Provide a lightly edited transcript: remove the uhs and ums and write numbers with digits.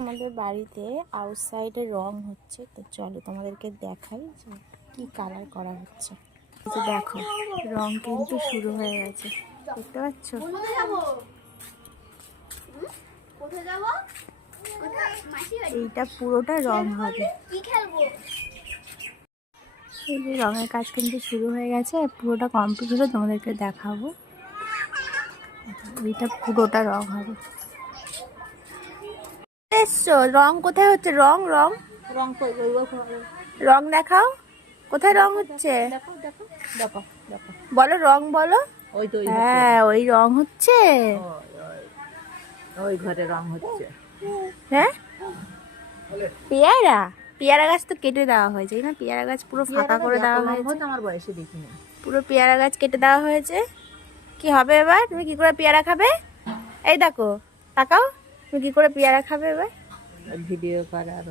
আমাদের বাড়িতে আউটসাইডে রং হচ্ছে, তো চলো তোমাদেরকে দেখাই যে কি কালার করা হচ্ছে। তো দেখো রং কিন্তু শুরু হয়ে গেছে, দেখতে পাচ্ছ? এইটা পুরোটা রং হবে। এই যে রঙের কাজ কিন্তু শুরু হয়ে গেছে, পুরোটা কমপ্লিট হলে তোমাদেরকে দেখাবো। এইটা পুরোটা রং হবে। রং কোথায় হচ্ছে? রং রং রং রং দেখাও, কোথায় রং হচ্ছে? বলো রং বলো। হ্যাঁ ওই রং হচ্ছে, ওই ঘরে রং হচ্ছে। হ্যাঁ পেয়ারা, পেয়ারা গাছ তো কেটে দেওয়া হয়েছে না? পেয়ারা গাছ পুরো ফাঁকা করে দেওয়া হয়েছে। আমার বয়সে দেখিনি। পুরো পেয়ারা গাছ কেটে দেওয়া হয়েছে। কি হবে এবার? তুমি কি করে পেয়ারা খাবে? এই দেখো তাকাও, তুমি কি করে পেয়ারা খাবে এবার? ভিডিও করে আর